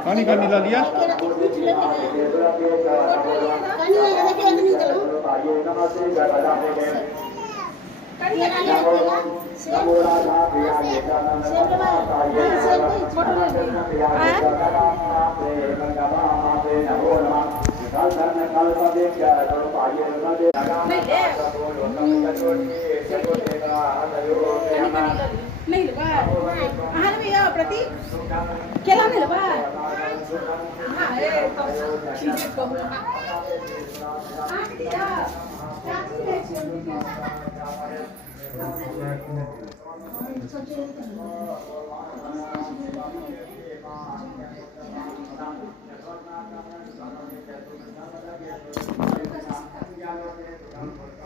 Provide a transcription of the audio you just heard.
पानी का नीला लिया नहीं लगा आहार में या प्रति केला नहीं लगा हां ए तो ठीक है कहूं हां दिया चाची है हाँ